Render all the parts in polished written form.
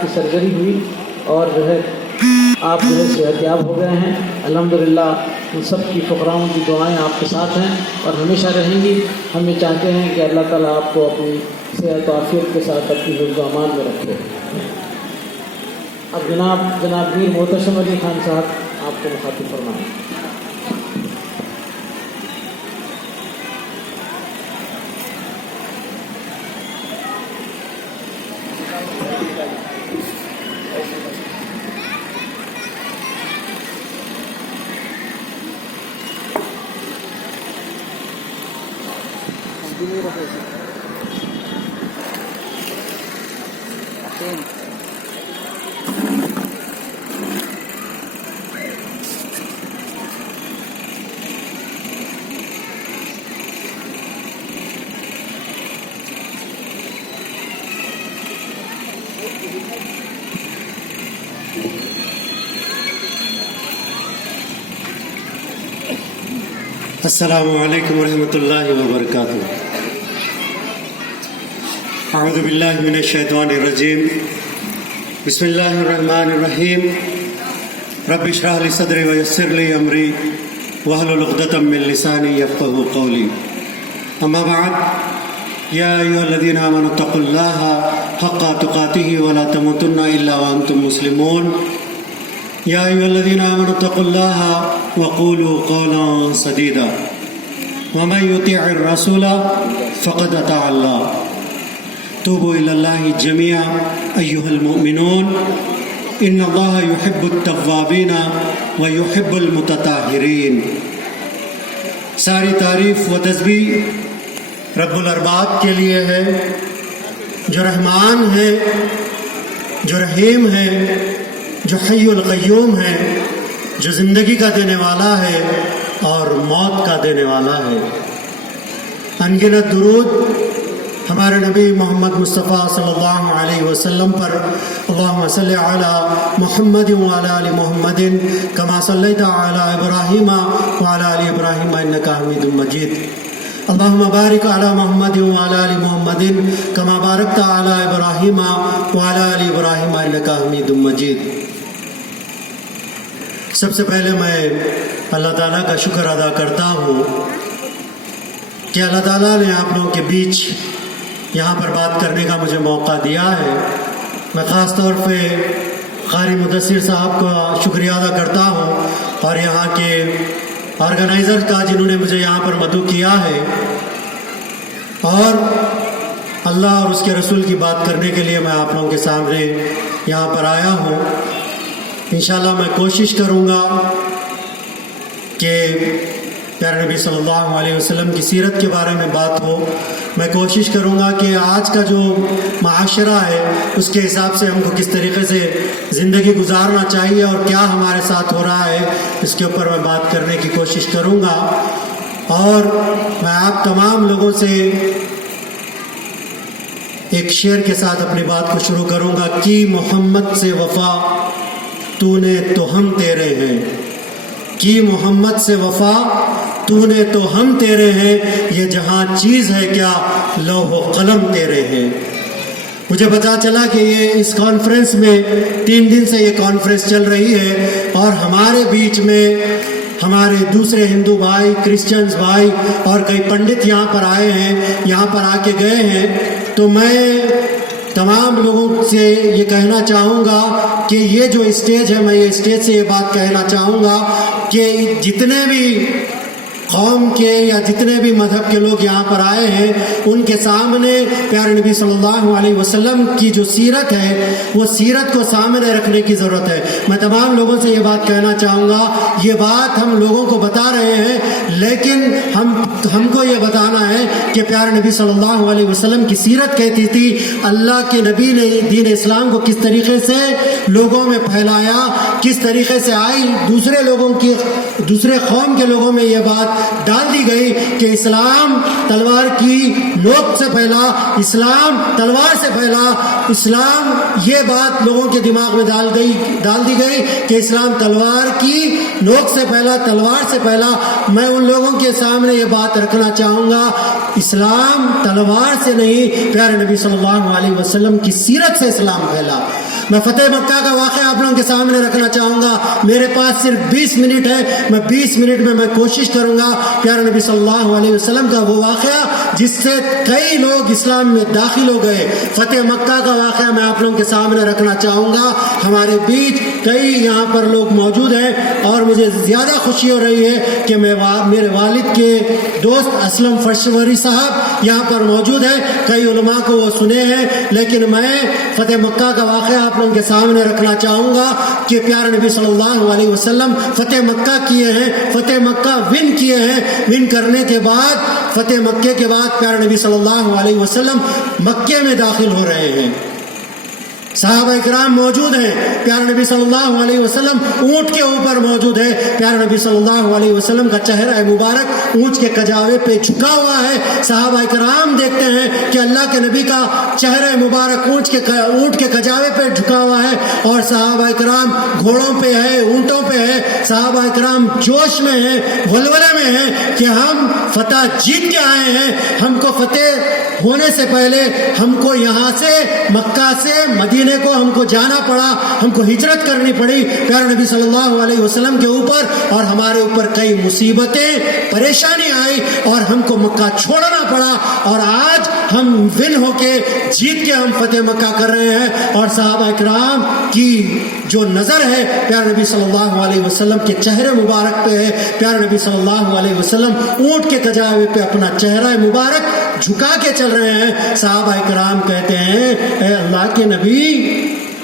کی سرجری ہوئی اور جو ہے آپ جو ہے صحت یاب ہو گئے ہیں الحمدللہ۔ ان سب کی فقراؤں کی دعائیں آپ کے ساتھ ہیں اور ہمیشہ رہیں گی۔ ہم یہ چاہتے ہیں کہ اللہ تعالیٰ آپ کو اپنی صحت و عافیت کے ساتھ اپنی حفظ و امان میں رکھے۔ اب جناب میر محتشم علی خان صاحب آپ کو مخاطب فرمائیں۔ السلام علیکم ورحمۃ اللہ وبرکاتہ۔ اعوذ باللہ من الشیطان الرجیم، بسم اللہ الرحمن الرحیم۔ رب اشرح لی صدری ویسر لی امری واحلل عقدۃ من لسانی یفقہوا قولی۔ اما بعد، یا ایھا الذین آمنوا اتقوا اللہ حق تقاتہ ولا تموتن الا وانتم مسلمون۔ یا ایھا الذین آمنوا اتقوا اللہ وقولوا قولا سدیدا ومن یطع الرسول فقد اطاع اللہ۔ توبوا الی اللہ جميعا ایھا المؤمنون ان اللہ یحب التوابین ویحب المتطہرین۔ ساری تعریف و تسبیح رب الارباب کے لیے ہے، جو رحمان ہے، جو رحیم ہے، جو حی القیوم ہے، جو زندگی کا دینے والا ہے اور موت کا دینے والا ہے۔ انگنت درود ہمارے نبی محمد مصطفیٰ صلی اللہ علیہ وسلم پر۔ اللہم صلی علی محمد وعلی آل محمد کما صلیت علی ابراہیم وعلی آل ابراہیم انک حمید مجید۔ اللہم بارک علی محمد وعلی آل محمد کما بارکت علی ابراہیم وعلی آل ابراہیم انک حمید مجید۔ سب سے پہلے میں اللہ تعالیٰ کا شکر ادا کرتا ہوں کہ اللہ تعالیٰ نے آپ لوگوں کے بیچ یہاں پر بات کرنے کا مجھے موقع دیا ہے۔ میں خاص طور پہ قاری مدثر صاحب کا شکریہ ادا کرتا ہوں اور یہاں کے آرگنائزر کا، جنہوں نے مجھے یہاں پر مدعو کیا ہے، اور اللہ اور اس کے رسول کی بات کرنے کے لیے میں آپ لوگوں کے سامنے یہاں پر آیا ہوں۔ انشاءاللہ میں کوشش کروں گا کہ پیارے نبی صلی اللہ علیہ وسلم کی سیرت کے بارے میں بات ہو۔ میں کوشش کروں گا کہ آج کا جو معاشرہ ہے اس کے حساب سے ہم کو کس طریقے سے زندگی گزارنا چاہیے اور کیا ہمارے ساتھ ہو رہا ہے، اس کے اوپر میں بات کرنے کی کوشش کروں گا۔ اور میں آپ تمام لوگوں سے ایک شعر کے ساتھ اپنی بات کو شروع کروں گا۔ کی محمد سے وفا تو نے تو ہم تیرے ہیں، کی محمد سے وفا تو نے تو ہم تیرے ہیں، یہ جہاں چیز ہے کیا لوح و قلم تیرے ہیں۔ مجھے پتا چلا کہ یہ اس کانفرنس میں 3 دن سے یہ کانفرنس چل رہی ہے اور ہمارے بیچ میں ہمارے دوسرے ہندو بھائی، کرسچنز بھائی اور کئی پنڈت یہاں پر آئے ہیں، یہاں پر آ کے گئے ہیں۔ تو میں تمام لوگوں سے یہ کہنا چاہوں گا کہ یہ جو اسٹیج ہے، میں یہ اسٹیج سے یہ بات کہنا چاہوں گا کہ جتنے بھی قوم کے یا جتنے بھی مذہب کے لوگ یہاں پر آئے ہیں، ان کے سامنے پیارے نبی صلی اللہ علیہ وسلم کی جو سیرت ہے، وہ سیرت کو سامنے رکھنے کی ضرورت ہے۔ میں تمام لوگوں سے یہ بات کہنا چاہوں گا، یہ بات ہم لوگوں کو بتا رہے ہیں، لیکن ہم کو یہ بتانا ہے کہ پیارے نبی صلی اللہ علیہ وسلم کی سیرت کہتی تھی، اللہ کے نبی نے دین اسلام کو کس طریقے سے لوگوں میں پھیلایا، کس طریقے سے آئی، دوسرے قوم کے لوگوں میں یہ بات ڈال دی گئی کہ اسلام تلوار کی نوک سے پھیلا، اسلام تلوار سے پھیلا۔ اسلام، یہ بات لوگوں کے دماغ میں ڈال دی گئی کہ اسلام تلوار کی نوک سے پھیلا، تلوار سے پھیلا۔ میں ان لوگوں کے سامنے یہ بات رکھنا چاہوں گا اسلام تلوار سے نہیں، پیارے نبی صلی اللہ علیہ وسلم کی سیرت سے اسلام پھیلا۔ میں فتح مکہ کا واقعہ آپ لوگوں کے سامنے رکھنا چاہوں گا، میرے پاس صرف 20 منٹ ہے، میں 20 منٹ میں میں کوشش کروں گا پیارے نبی صلی اللہ علیہ وسلم کا وہ واقعہ جس سے کئی لوگ اسلام میں داخل ہو گئے۔ فتح مکہ کا واقعہ میں آپ لوگوں کے سامنے رکھنا چاہوں گا۔ ہمارے بیچ کئی یہاں پر لوگ موجود ہیں اور مجھے زیادہ خوشی ہو رہی ہے کہ میرے والد کے دوست اسلم فرشوری صاحب یہاں پر موجود ہیں، کئی علماء کو وہ سنے ہیں، لیکن میں فتح مکہ کا واقعہ آپ لوگوں کے سامنے رکھنا چاہوں گا کہ پیارے نبی صلی اللہ علیہ وسلم فتح مکہ کیے ہیں، فتح مکہ ون کیے ہیں، ون کرنے کے بعد فتح مکے کے بعد پیارے نبی صلی اللہ علیہ وسلم مکے میں داخل ہو رہے ہیں۔ صحابہ اکرام موجود ہیں، پیارے نبی صلی اللہ علیہ وسلم اونٹ کے اوپر موجود ہے، پیارے نبی صلی اللہ علیہ وسلم کا چہرہ مبارک اونٹ کے کجاوے پہ جھکا ہوا ہے۔ صحابہ اکرام دیکھتے ہیں کہ اللہ کے نبی کا چہرہ مبارک اونٹ کے کجاوے پہ جھکا ہوا ہے، اور صحابہ اکرام گھوڑوں پہ ہے، اونٹوں پہ ہے، صحابہ اکرام جوش میں ہیں، ولولے میں ہیں کہ ہم فتح جیت کے آئے ہیں، ہم کو فتح ہونے سے پہلے ہم کو یہاں سے مکہ سے مدینے کو ہم کو جانا پڑا، ہم کو ہجرت کرنی پڑی پیارے نبی صلی اللہ علیہ وسلم کے اوپر، اور ہمارے اوپر کئی مصیبتیں پریشانی آئی اور ہم کو مکہ چھوڑنا پڑا، اور آج ہم ون ہو کے جیت کے ہم فتح مکہ کر رہے ہیں۔ اور صحابہ اکرام کی جو نظر ہے پیارے نبی صلی اللہ علیہ وسلم کے چہرے مبارک پہ ہے، پیارے نبی صلی اللہ علیہ وسلم اونٹ کے کجاوے پہ اپنا چہرہ مبارک جھکا کے چل رہے ہیں۔ صحابہ اکرام کہتے ہیں اے اللہ کے نبی،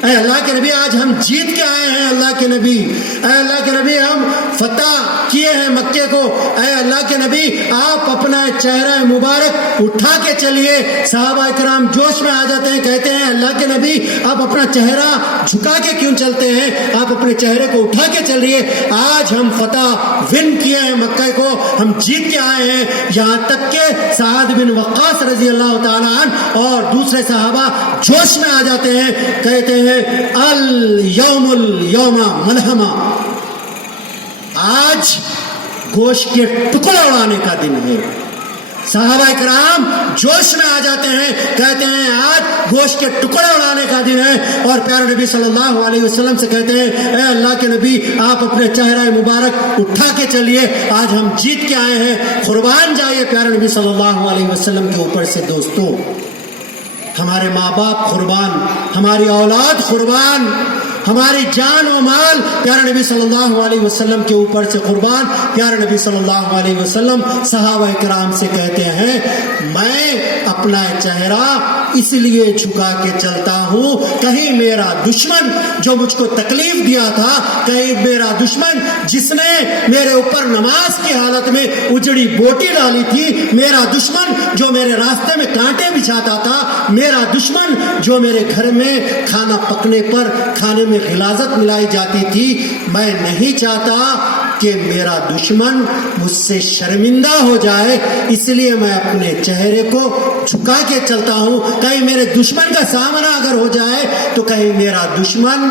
اے اللہ کے نبی، آج ہم جیت کے آئے ہیں، اللہ کے نبی، اے اللہ کے نبی، ہم فتح کیے ہیں مکے کو، اے اللہ کے نبی آپ اپنا چہرہ مبارک اٹھا کے چلیے۔ صحابہ اکرام جوش میں آ جاتے ہیں، کہتے ہیں اللہ کے نبی آپ اپنا چہرہ جھکا کے کیوں چلتے ہیں، آپ اپنے چہرے کو اٹھا کے چلیے، آج ہم فتح ون کیے ہیں مکہ کو، ہم جیت کے آئے ہیں۔ یہاں تک کہ سعد بن وقاص رضی اللہ تعالیٰ عنہ اور دوسرے صحابہ جوش میں آ جاتے ہیں، کہتے ہیں الیوم ملحمہ، آج گوشت کے ٹکڑے اڑانے کا دن ہے۔ صحابہ اکرام جوش میں آ جاتے ہیں، کہتے ہیں آج گوشت کے ٹکڑے اڑانے کا دن ہے، اور پیارے نبی صلی اللہ علیہ وسلم سے کہتے ہیں اے اللہ کے نبی آپ اپنے چہرہ مبارک اٹھا کے چلیے، آج ہم جیت کے آئے ہیں، قربان جائیے پیارے نبی صلی اللہ علیہ وسلم کے اوپر سے۔ دوستو، ہمارے ماں باپ قربان، ہماری اولاد قربان، ہماری جان و مال پیارے نبی صلی اللہ علیہ وسلم کے اوپر سے قربان۔ پیارے نبی صلی اللہ علیہ وسلم صحابہ کرام سے کہتے ہیں میں اپنا چہرہ اس لیے جھکا کے چلتا ہوں کہیں میرا دشمن جو مجھ کو تکلیف دیا تھا، کہیں میرا دشمن جس نے میرے اوپر نماز کی حالت میں اجڑی بوٹی ڈالی تھی، میرا دشمن جو میرے راستے میں کانٹے بچھاتا تھا، میرا دشمن جو میرے گھر میں کھانا پکنے پر کھانے میں غلاظت ملائی جاتی تھی، میں نہیں چاہتا کہ میرا دشمن مجھ سے شرمندہ ہو جائے، اس لیے میں اپنے چہرے کو جھکا کے چلتا ہوں، کہیں میرے دشمن کا سامنا اگر ہو جائے تو کہیں میرا دشمن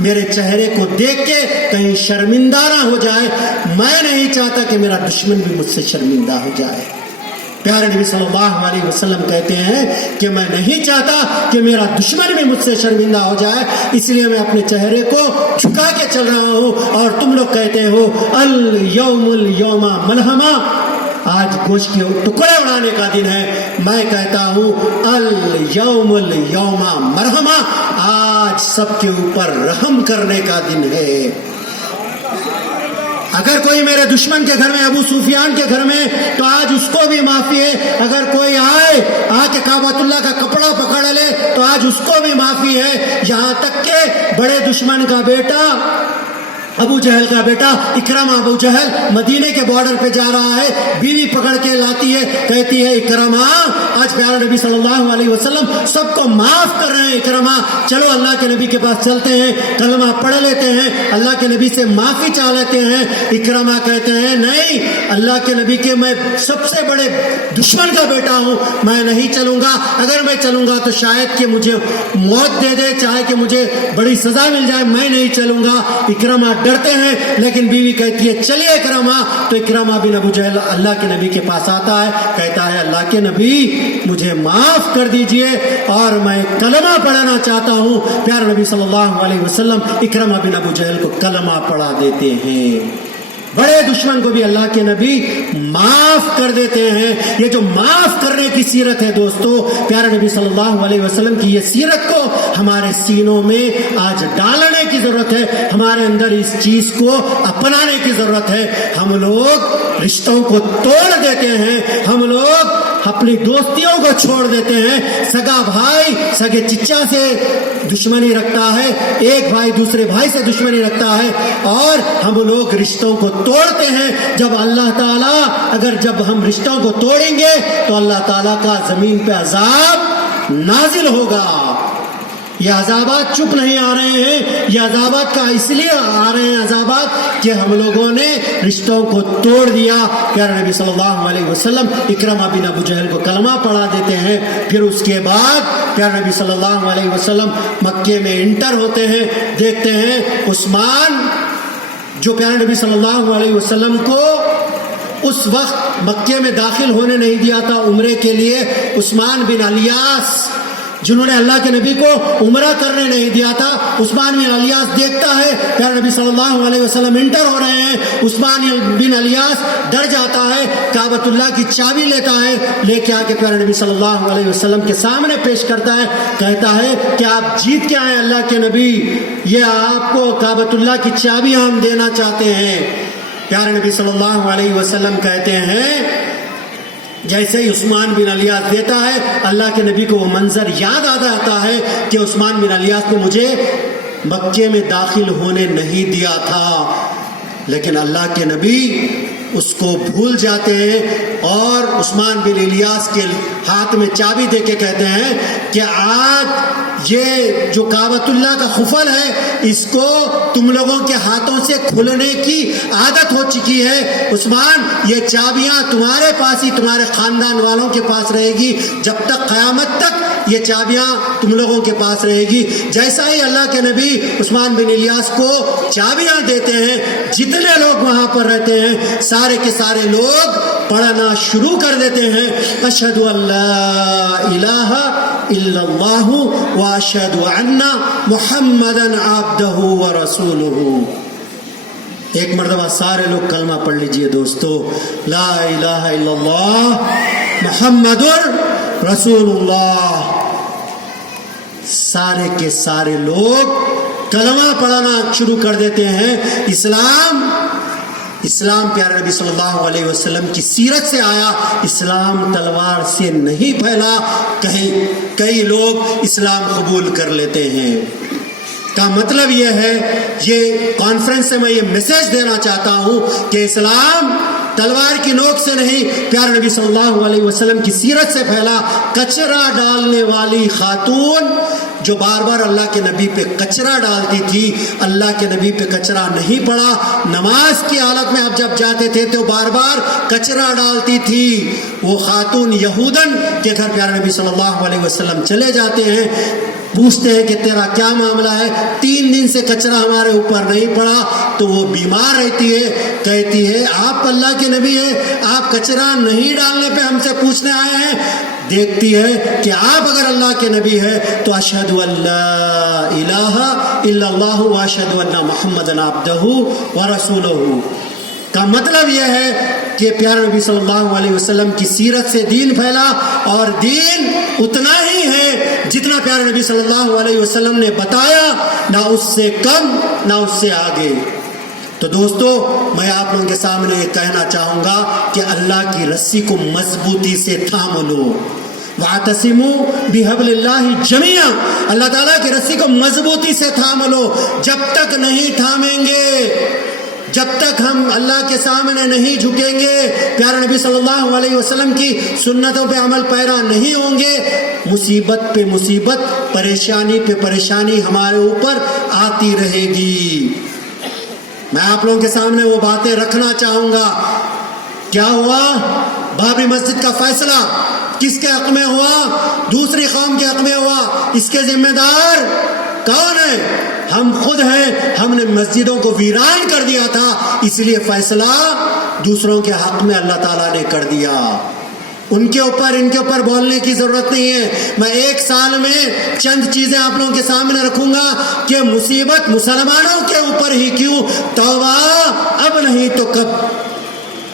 میرے چہرے کو دیکھ کے کہیں شرمندہ نہ ہو جائے، میں نہیں چاہتا کہ میرا دشمن بھی مجھ سے شرمندہ ہو جائے۔ پیارے نبی صلی اللہ علیہ وسلم کہتے ہیں کہ میں نہیں چاہتا کہ میرا دشمن بھی مجھ سے شرمندہ ہو جائے، اس لیے میں اپنے چہرے کو جھکا کے چل رہا ہوں، اور تم لوگ کہتے ہو الیوم ملحمہ، آج گوشت کے ٹکڑے اڑانے کا دن ہے، میں کہتا ہوں الیوم مرحمہ، آج سب کے اوپر رحم کرنے کا دن ہے۔ اگر کوئی میرے دشمن کے گھر میں، ابو سفیان کے گھر میں، تو آج اس کو بھی معافی ہے، اگر کوئی آئے آ کے کعبۃ اللہ کا کپڑا پکڑ لے تو آج اس کو بھی معافی ہے، یہاں تک کہ بڑے دشمن کا بیٹا ابو جہل کا بیٹا اکرمہ، ابو جہل مدینے کے بارڈر پہ جا رہا ہے، بیوی پکڑ کے لاتی ہے، کہتی ہے اکرمہ آج پیارے نبی صلی اللہ علیہ وسلم سب کو معاف کر رہے ہیں، اکرمہ چلو اللہ کے نبی کے پاس چلتے ہیں، کلمہ پڑھ لیتے ہیں، اللہ کے نبی سے معافی چاہ لیتے ہیں۔ اکرمہ کہتے ہیں نہیں، اللہ کے نبی کے میں سب سے بڑے دشمن کا بیٹا ہوں، میں نہیں چلوں گا، اگر میں چلوں گا تو شاید کہ مجھے موت دے دے، چاہے کہ مجھے بڑی سزا مل جائے، میں نہیں چلوں گا۔ اکرمہ ڈرتے ہیں، لیکن بیوی کہتی ہے چلیے اکرمہ، تو اکرمہ بن ابو جہل اللہ کے نبی کے پاس آتا ہے، کہتا ہے اللہ کے نبی مجھے معاف کر دیجئے اور میں کلمہ پڑھنا چاہتا ہوں۔ پیارے نبی صلی اللہ علیہ وسلم اکرمہ بن ابو جہل کو کلمہ پڑھا دیتے ہیں۔ بڑے دشمن کو بھی اللہ کے نبی معاف کر دیتے ہیں۔ یہ جو معاف کرنے کی سیرت ہے دوستو، پیارے نبی صلی اللہ علیہ وسلم کی یہ سیرت کو ہمارے سینوں میں آج ڈالنے کی ضرورت ہے، ہمارے اندر اس چیز کو اپنانے کی ضرورت ہے۔ ہم لوگ رشتوں کو توڑ دیتے ہیں، ہم لوگ اپنی دوستیوں کو چھوڑ دیتے ہیں، سگا بھائی سگے چچا سے دشمنی رکھتا ہے، ایک بھائی دوسرے بھائی سے دشمنی رکھتا ہے، اور ہم لوگ رشتوں کو توڑتے ہیں۔ جب اللہ تعالیٰ جب ہم رشتوں کو توڑیں گے تو اللہ تعالیٰ کا زمین پہ عذاب نازل ہوگا۔ یہ عذابات چپ نہیں آ رہے ہیں، یہ عذابات کا اس لیے آ رہے ہیں عذابات کہ ہم لوگوں نے رشتوں کو توڑ دیا۔ پیارے نبی صلی اللہ علیہ وسلم اکرمہ بن ابو جہل کو کلمہ پڑھا دیتے ہیں، پھر اس کے بعد پیارے نبی صلی اللہ علیہ وسلم مکے میں انٹر ہوتے ہیں، دیکھتے ہیں عثمان جو پیارے نبی صلی اللہ علیہ وسلم کو اس وقت مکے میں داخل ہونے نہیں دیا تھا عمرے کے لیے، عثمان بن الیاس جنہوں نے اللہ کے نبی کو عمرہ کرنے نہیں دیا تھا، عثمان بن الیاس دیکھتا ہے پیارے نبی صلی اللہ علیہ وسلم انٹر ہو رہے ہیں، عثمان بن الیاس ڈر جاتا ہے، کعبۃ اللہ کی چابی لیتا ہے، لے کے آ کے پیارے نبی صلی اللہ علیہ وسلم کے سامنے پیش کرتا ہے، کہتا ہے کہ آپ جیت کے آئے اللہ کے نبی، یہ آپ کو کعبۃ اللہ کی چابی ہم دینا چاہتے ہیں۔ پیارے نبی صلی اللہ علیہ وسلم کہتے ہیں جیسے ہی عثمان بن الیاس دیتا ہے، اللہ کے نبی کو وہ منظر یاد آ جاتا ہے کہ عثمان بن الیاس نے مجھے مکے میں داخل ہونے نہیں دیا تھا، لیکن اللہ کے نبی اس کو بھول جاتے ہیں اور عثمان بن الیاس کے ہاتھ میں چابی دے کے کہتے ہیں کہ آج یہ جو کعبۃ اللہ کا خفل ہے اس کو تم لوگوں کے ہاتھوں سے کھلنے کی عادت ہو چکی ہے، عثمان یہ چابیاں تمہارے پاس ہی تمہارے خاندان والوں کے پاس رہے گی، جب تک قیامت تک یہ چابیاں تم لوگوں کے پاس رہے گی۔ جیسا ہی اللہ کے نبی عثمان بن الیاس کو چابیاں دیتے ہیں، جتنے لوگ وہاں پر رہتے ہیں سارے کے سارے لوگ پڑھنا شروع کر دیتے ہیں، اشہد ان لا الہ الا اللہ واشہد ان محمدا عبدہ ورسولہ۔ ایک مرتبہ سارے لوگ کلمہ پڑھ لیجئے دوستو، لا الہ الا اللہ محمد رسول اللہ۔ سارے کے سارے لوگ کلمہ پڑھنا شروع کر دیتے ہیں۔ اسلام پیارے نبی صلی اللہ علیہ وسلم کی سیرت سے آیا، اسلام تلوار سے نہیں پھیلا، کئی لوگ اسلام قبول کر لیتے ہیں۔ کا مطلب یہ ہے، یہ کانفرنس سے میں یہ میسج دینا چاہتا ہوں کہ اسلام تلوار کی نوک سے نہیں، پیارے نبی صلی اللہ علیہ وسلم کی سیرت سے پھیلا۔ کچرا ڈالنے والی خاتون جو بار بار اللہ کے نبی پہ کچرا ڈالتی تھی، اللہ کے نبی پہ کچرا نہیں پڑا، نماز کی حالت میں آپ جب جاتے تھے تو بار بار کچرا ڈالتی تھی، وہ خاتون یہودن کے گھر پیارے نبی صلی اللہ علیہ وسلم چلے جاتے ہیں، پوچھتے ہیں کہ تیرا کیا معاملہ ہے، 3 دن سے کچرا ہمارے اوپر نہیں پڑا، تو وہ بیمار رہتی ہے، کہتی ہے آپ اللہ کے نبی ہیں، آپ کچرا نہیں ڈالنے پہ ہم سے پوچھنے آئے ہیں؟ دیکھتی ہے کہ آپ اگر اللہ کے نبی ہے تو اشہد ان لا الہ الا اللہ واشہد ان محمدا عبدہ ورسولہ۔ کا مطلب یہ ہے کہ پیارے نبی صلی اللہ علیہ وسلم کی سیرت سے دین پھیلا، اور دین اتنا ہی ہے جتنا پیارے نبی صلی اللہ علیہ وسلم نے بتایا، نہ اس سے کم نہ اس سے آگے۔ تو دوستو میں آپ لوگوں کے سامنے یہ کہنا چاہوں گا کہ اللہ کی رسی کو مضبوطی سے تھام لو، وَاعْتَصِمُوا بِحَبْلِ اللَّهِ جَمِيعًا، اللہ تعالیٰ کی رسی کو مضبوطی سے تھام لو۔ جب تک نہیں تھامیں گے، جب تک ہم اللہ کے سامنے نہیں جھکیں گے، پیارے نبی صلی اللہ علیہ وسلم کی سنتوں پہ عمل پیرا نہیں ہوں گے، مصیبت پہ مصیبت، پریشانی پہ پریشانی ہمارے اوپر آتی رہے گی۔ میں آپ لوگوں کے سامنے وہ باتیں رکھنا چاہوں گا۔ کیا ہوا؟ بابری مسجد کا فیصلہ کس کے حق میں ہوا؟ دوسری قوم کے حق میں ہوا۔ اس کے ذمہ دار کون ہے؟ ہم خود ہیں، ہم نے مسجدوں کو ویران کر دیا تھا، اس لیے فیصلہ دوسروں کے حق میں اللہ تعالیٰ نے کر دیا۔ ان کے اوپر بولنے کی ضرورت نہیں ہے۔ میں ایک سال میں چند چیزیں آپ لوگوں کے سامنے رکھوں گا کہ مصیبت مسلمانوں کے اوپر ہی کیوں، توبہ اب نہیں تو کب؟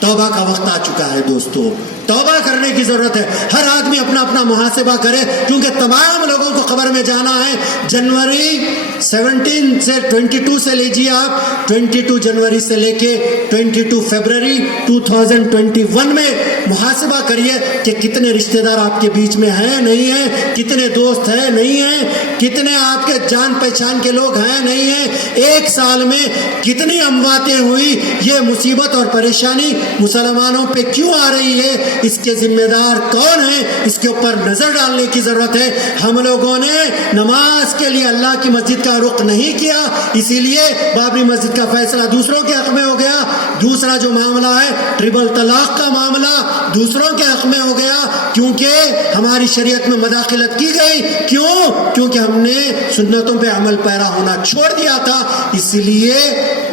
توبہ کا وقت آ چکا ہے دوستو، توبہ کرنے کی ضرورت ہے۔ ہر آدمی اپنا اپنا محاسبہ کرے، کیونکہ تمام لوگوں کو قبر میں جانا ہے۔ جنوری 17 سے 22 سے لیجیے آپ، 22 جنوری سے لے کے 22 فروری 2021 میں محاسبہ کریے کہ کتنے رشتہ دار آپ کے بیچ میں ہیں نہیں ہیں، کتنے دوست ہیں نہیں ہیں، کتنے آپ کے جان پہچان کے لوگ ہیں نہیں ہیں۔ ایک سال میں کتنی امواتیں ہوئی، یہ مصیبت اور پریشانی مسلمانوں پہ کیوں آ رہی ہے، اس کے ذمہ دار کون ہیں، اس کے اوپر نظر ڈالنے کی ضرورت ہے۔ ہم لوگوں نے نماز کے لیے اللہ کی مسجد کا رخ نہیں کیا، اسی لیے بابری مسجد کا فیصلہ دوسروں کے حق میں ہو گیا۔ دوسرا جو معاملہ ہے ٹرپل طلاق کا معاملہ دوسروں کے حق میں ہو گیا، کیونکہ ہماری شریعت میں مداخلت کی گئی۔ کیونکہ ہم نے سنتوں پہ عمل پیرا ہونا چھوڑ دیا تھا، اس لیے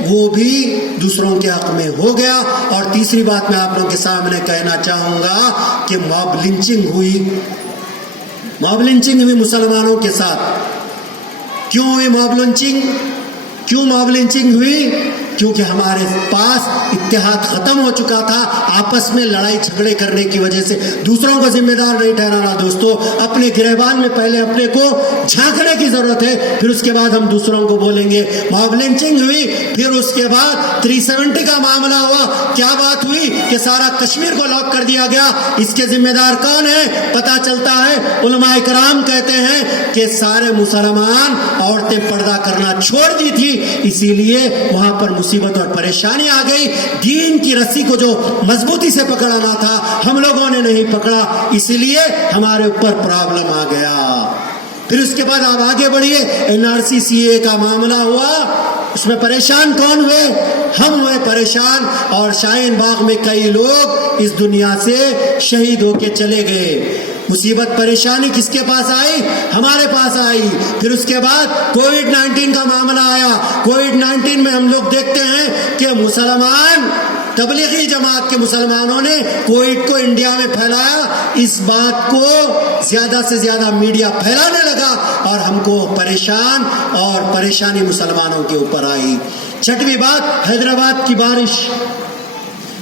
وہ بھی دوسروں کے حق میں ہو گیا۔ اور تیسری بات میں آپ لوگوں کے سامنے کہنا چاہوں گا کہ موب لنچنگ ہوئی مسلمانوں کے ساتھ۔ کیوں ہوئی موب لنچنگ ہوئی؟ کیونکہ ہمارے پاس اتحاد ختم ہو چکا تھا، آپس میں لڑائی جھگڑے کرنے کی وجہ سے۔ دوسروں کو ذمہ دار نہیں ٹھہرانا دوستو، اپنے گریبان میں پہلے اپنے کو جھانکنے کی ضرورت ہے، پھر اس کے بعد ہم دوسروں کو بولیں گے۔ موب لنچنگ ہوئی، پھر اس کے بعد 370 کا معاملہ ہوا۔ کیا بات ہوئی کہ سارا کشمیر کو لاک کر دیا گیا، اس کے ذمہ دار کون ہے؟ پتہ چلتا ہے علماء کرام کہتے ہیں کہ سارے مسلمان عورتیں پردہ کرنا چھوڑ دی تھی، اسی لیے وہاں پر مصیبت اور پریشانی آ گئی۔ دین کی رسی کو جو مضبوطی سے پکڑانا تھا ہم لوگوں نے نہیں پکڑا، اسی لیے ہمارے اوپر پرابلم آ گیا۔ پھر اس کے بعد آپ آگے بڑھیے، NRC کا معاملہ ہوا، اس میں پریشان کون ہوئے؟ ہم ہوئے پریشان، اور شاہین باغ میں کئی لوگ اس دنیا سے شہید ہو کے چلے گئے۔ مصیبت پریشانی کس کے پاس آئی؟ ہمارے پاس آئی۔ پھر اس کے بعد کووڈ-19 کا معاملہ آیا۔ کووڈ-19 میں ہم لوگ دیکھتے ہیں کہ مسلمان تبلیغی جماعت کے مسلمانوں نے کووڈ کو انڈیا میں پھیلایا، اس بات کو زیادہ سے زیادہ میڈیا پھیلانے لگا اور ہم کو پریشان اور پریشانی مسلمانوں کے اوپر آئی۔ چھٹویں بات، حیدرآباد کی بارش۔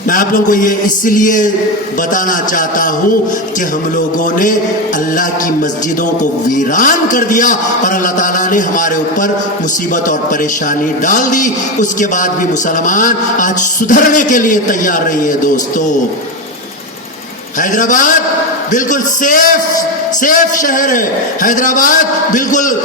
میں آپ لوگوں کو یہ اس لیے بتانا چاہتا ہوں کہ ہم لوگوں نے اللہ کی مسجدوں کو ویران کر دیا اور اللہ تعالیٰ نے ہمارے اوپر مصیبت اور پریشانی ڈال دی۔ اس کے بعد بھی مسلمان آج سدھرنے کے لیے تیار نہیں ہے دوستو۔ حیدرآباد بالکل سیف شہر ہے، حیدرآباد بالکل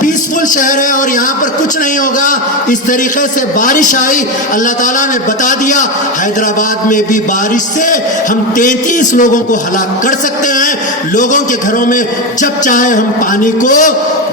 پیسفل شہر ہے اور یہاں پر کچھ نہیں ہوگا۔ اس طریقے سے بارش آئی، اللہ تعالیٰ نے بتا دیا حیدرآباد میں بھی بارش سے ہم 33 لوگوں کو ہلاک کر سکتے ہیں۔ لوگوں کے گھروں میں جب چاہے ہم پانی کو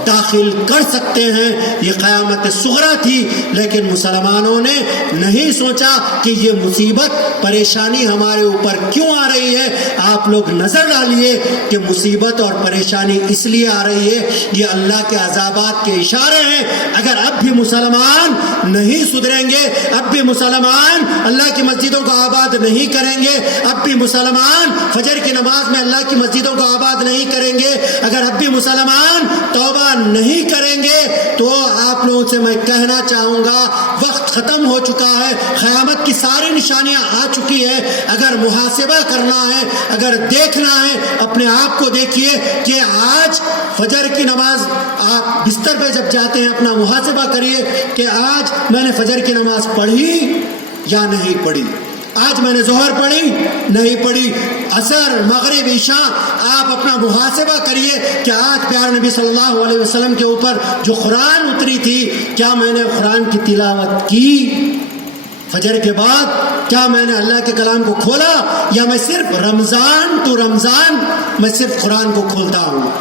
داخل کر سکتے ہیں۔ یہ قیامت صغریٰ تھی، لیکن مسلمانوں نے نہیں سوچا کہ یہ مصیبت پریشانی ہمارے اوپر کیوں آ رہی ہے۔ آپ لوگ نظر ڈالیے کہ مصیبت اور پریشانی اس لیے آ رہی ہے، یہ اللہ کے عذابات کے اشارے ہیں۔ اگر اب بھی مسلمان نہیں سدھریں گے، اب بھی مسلمان اللہ کی مسجدوں کو آباد نہیں کریں گے، اب بھی مسلمان فجر کی نماز میں اللہ کی مسجدوں کو آباد نہیں کریں گے، اگر اب بھی مسلمان توبہ نہیں کریں گے، تو آپ لوگوں سے میں کہنا چاہوں گا وقت ختم ہو چکا ہے، قیامت کی ساری نشانیاں آ چکی ہے۔ اگر محاسبہ کرنا ہے، اگر دیکھنا ہے، اپنے آپ کو دیکھیے کہ آج فجر کی نماز آپ بستر پہ جب جاتے ہیں اپنا محاسبہ کریے کہ آج میں نے فجر کی نماز پڑھی یا نہیں پڑھی، آج میں نے ظہر پڑھی نہیں پڑھی، عصر مغرب عشاء آپ اپنا محاسبہ کریے کہ آج پیارے نبی صلی اللہ علیہ وسلم کے اوپر جو قرآن اتری تھی، کیا میں نے قرآن کی تلاوت کی؟ فجر کے بعد کیا میں نے اللہ کے کلام کو کھولا، یا میں صرف رمضان ٹو رمضان میں صرف قرآن کو کھولتا ہوں؟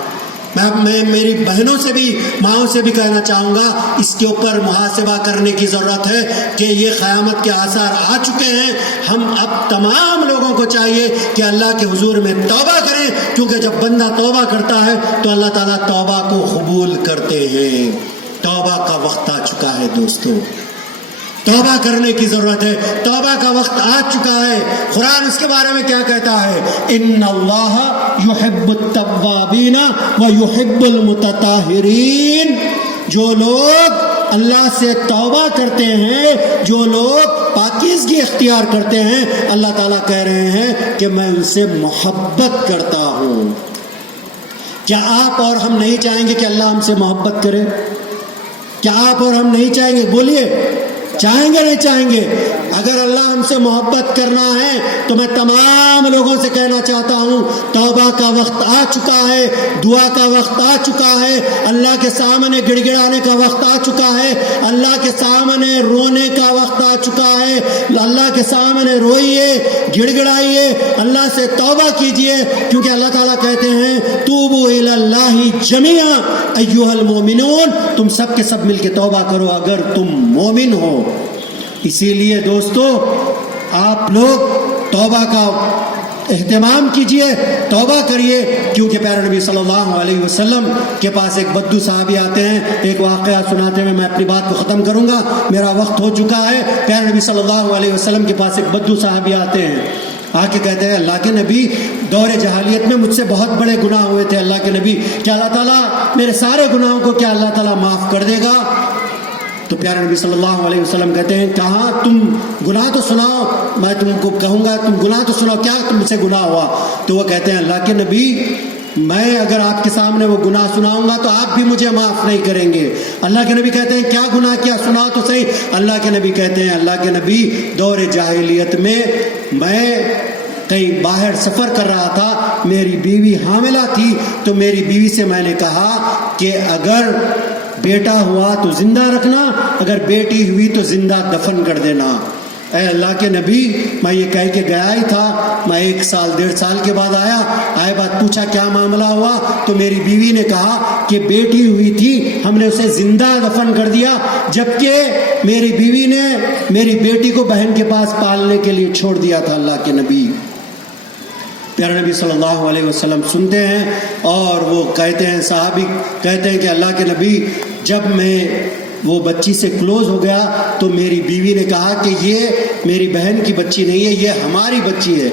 میں میری بہنوں سے بھی ماؤں سے بھی کہنا چاہوں گا اس کے اوپر محاسبہ کرنے کی ضرورت ہے کہ یہ قیامت کے آثار آ چکے ہیں۔ ہم اب تمام لوگوں کو چاہیے کہ اللہ کے حضور میں توبہ کریں، کیونکہ جب بندہ توبہ کرتا ہے تو اللہ تعالیٰ توبہ کو قبول کرتے ہیں۔ توبہ کا وقت آ چکا ہے دوستو، توبہ کرنے کی ضرورت ہے، توبہ کا وقت آ چکا ہے۔ قرآن اس کے بارے میں کیا کہتا ہے؟ ان اللہ یحب التوابین ویحب المتطہرین، جو لوگ اللہ سے توبہ کرتے ہیں، جو لوگ پاکیزگی اختیار کرتے ہیں، اللہ تعالیٰ کہہ رہے ہیں کہ میں ان سے محبت کرتا ہوں۔ کیا آپ اور ہم نہیں چاہیں گے کہ اللہ ہم سے محبت کرے؟ کیا آپ اور ہم نہیں چاہیں گے؟ بولیے، چاہیں گے نہیں چاہیں گے؟ اگر اللہ ہم سے محبت کرنا ہے تو میں تمام لوگوں سے کہنا چاہتا ہوں، توبہ کا وقت آ چکا ہے، دعا کا وقت آ چکا ہے، اللہ کے سامنے گڑ گڑانے کا وقت آ چکا ہے، اللہ کے سامنے رونے کا وقت آ چکا ہے۔ اللہ کے سامنے روئیے، گڑ گڑائیے، اللہ سے توبہ کیجئے، کیونکہ اللہ تعالیٰ کہتے ہیں توبوا الی اللہ جمیعا ایھا المؤمنون، تم سب کے سب مل کے توبہ کرو اگر تم مومن ہو۔ اسی لیے دوستو آپ لوگ توبہ کا اہتمام کیجئے، توبہ کریے، کیونکہ پیارے نبی صلی اللہ علیہ وسلم کے پاس ایک بدو صحابی آتے ہیں۔ ایک واقعہ سناتے ہوئے میں اپنی بات کو ختم کروں گا، میرا وقت ہو چکا ہے۔ پیارے نبی صلی اللہ علیہ وسلم کے پاس ایک بدو صحابی آتے ہیں، آ کے کہتے ہیں اللہ کے نبی دور جاہلیت میں مجھ سے بہت بڑے گناہ ہوئے تھے، اللہ کے نبی کیا اللہ تعالیٰ میرے سارے گناہوں کو کیا اللہ تعالیٰ معاف کر دے گا؟ تو پیارے نبی صلی اللہ علیہ وسلم کہتے ہیں کہاں تم گناہ تو سناؤ، میں تم کو کہوں گا تم گناہ تو سناؤ، کیا تم سے گناہ ہوا؟ تو وہ کہتے ہیں اللہ کے نبی میں اگر آپ کے سامنے وہ گناہ سناؤں گا تو آپ بھی مجھے معاف نہیں کریں گے۔ اللہ کے نبی کہتے ہیں کیا گناہ کیا، سنا تو صحیح۔ اللہ کے نبی کہتے ہیں اللہ کے نبی دور جاہلیت میں کہیں باہر سفر کر رہا تھا، میری بیوی حاملہ تھی، تو میری بیوی سے میں نے کہا کہ اگر بیٹا ہوا تو زندہ رکھنا، اگر بیٹی ہوئی تو زندہ دفن کر دینا۔ اے اللہ کے نبی میں یہ کہہ کے گیا ہی تھا، میں 1 سال 1.5 سال کے بعد آئے بعد پوچھا کیا معاملہ ہوا، تو میری بیوی نے کہا کہ بیٹی ہوئی تھی، ہم نے اسے زندہ دفن کر دیا، جبکہ میری بیوی نے میری بیٹی کو بہن کے پاس پالنے کے لیے چھوڑ دیا تھا۔ اللہ کے نبی پیارے نبی صلی اللہ علیہ وسلم سنتے ہیں اور وہ کہتے ہیں، صحابی کہتے ہیں کہ اللہ کے نبی جب میں وہ بچی سے کلوز ہو گیا تو میری بیوی نے کہا کہ یہ میری بہن کی بچی نہیں ہے، یہ ہماری بچی ہے۔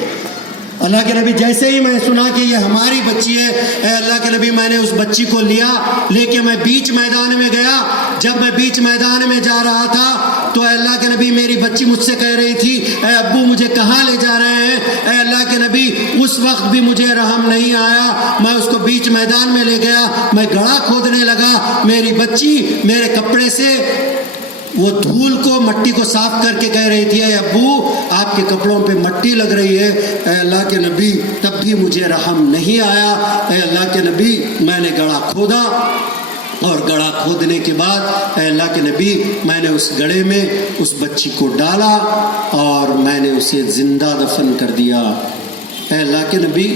اللہ کے نبی جیسے ہی میں سنا کہ یہ ہماری بچی ہے، اے اللہ کے نبی میں نے اس بچی کو لے کے میں بیچ میدان میں گیا۔ جب میں بیچ میدان میں جا رہا تھا تو اے اللہ کے نبی میری بچی مجھ سے کہہ رہی تھی اے ابو مجھے کہاں لے جا رہے ہیں؟ اے اللہ کے نبی اس وقت بھی مجھے رحم نہیں آیا، میں اس کو بیچ میدان میں لے گیا، میں گڑھا کھودنے لگا، میری بچی میرے کپڑے سے وہ دھول کو مٹی کو صاف کر کے کہہ رہی تھی اے ابو آپ کے کپڑوں پہ مٹی لگ رہی ہے۔ اے اللہ کے نبی تب بھی مجھے رحم نہیں آیا۔ اے اللہ کے نبی میں نے گڑھا کھودا اور گڑھا کھودنے کے بعد اے اللہ کے نبی میں نے اس گڑھے میں اس بچی کو ڈالا اور میں نے اسے زندہ دفن کر دیا۔ اے اللہ کے نبی